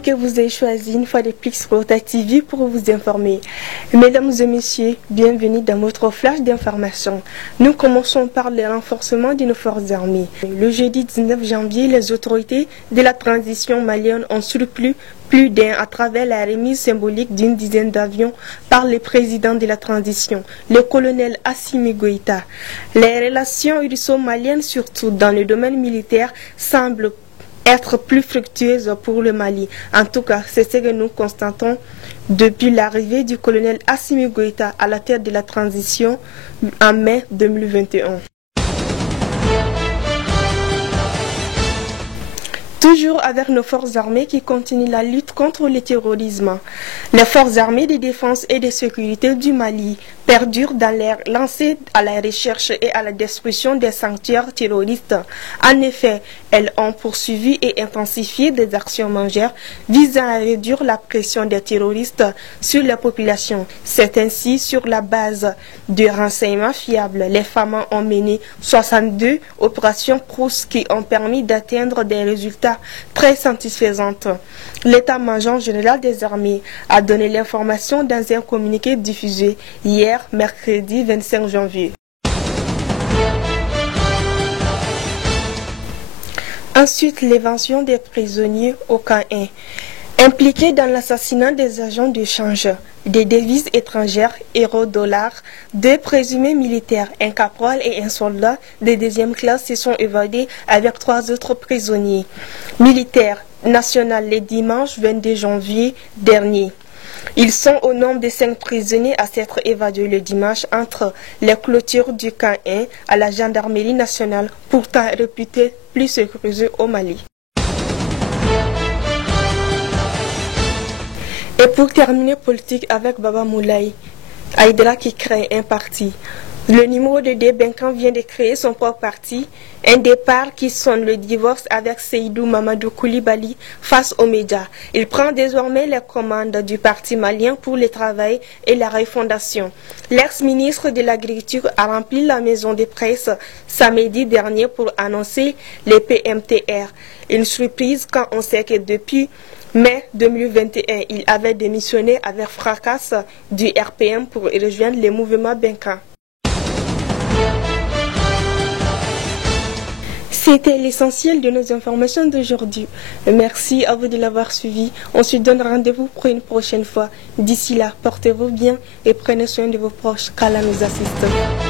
Merci que vous ayez choisi une fois de plus Rota TV pour vous informer. Mesdames et messieurs, bienvenue dans votre flash d'information. Nous commençons par le renforcement de nos forces armées. Le jeudi 19 janvier, les autorités de la transition malienne ont surpris plus d'un à travers la remise symbolique d'une dizaine d'avions par le président de la transition, le colonel Assimi Goïta. Les relations russo-maliennes, surtout dans le domaine militaire, semblent être plus fructueuses pour le Mali. En tout cas, c'est ce que nous constatons depuis l'arrivée du colonel Assimi Goïta à la tête de la transition en mai 2021. Toujours avec nos forces armées qui continuent la lutte contre le terrorisme. Les forces armées de défense et de sécurité du Mali perdurent dans l'air lancée à la recherche et à la destruction des sanctuaires terroristes. En effet, elles ont poursuivi et intensifié des actions majeures visant à réduire la pression des terroristes sur la population. C'est ainsi, sur la base de renseignements fiables, les femmes ont mené 62 opérations Crous qui ont permis d'atteindre des résultats très satisfaisantes. L'état-major général des armées a donné l'information dans un communiqué diffusé hier, mercredi 25 janvier. Ensuite, l'évasion des prisonniers au camp 1. Impliqués dans l'assassinat des agents de change des devises étrangères, euro-dollars, deux présumés militaires, un caporal et un soldat de deuxième classe se sont évadés avec 3 autres prisonniers militaires nationaux le dimanche 22 janvier dernier. Ils sont au nombre de 5 prisonniers à s'être évadés le dimanche entre les clôtures du camp 1 à la gendarmerie nationale, pourtant réputée plus sécurisée au Mali. Et pour terminer politique avec Baba Moulaye Aïdara qui crée un parti. Le numéro de Benkan vient de créer son propre parti, un départ qui sonne le divorce avec Seydou Mamadou Koulibaly face aux médias. Il prend désormais les commandes du parti malien pour le travail et la refondation. L'ex-ministre de l'Agriculture a rempli la maison de presse samedi dernier pour annoncer les PMTR. Une surprise quand on sait que depuis mai 2021, il avait démissionné avec fracas du RPM pour rejoindre le mouvement Benkan. C'était l'essentiel de nos informations d'aujourd'hui. Merci à vous de l'avoir suivi. On se donne rendez-vous pour une prochaine fois. D'ici là, portez-vous bien et prenez soin de vos proches. Qu'Allah nous assiste.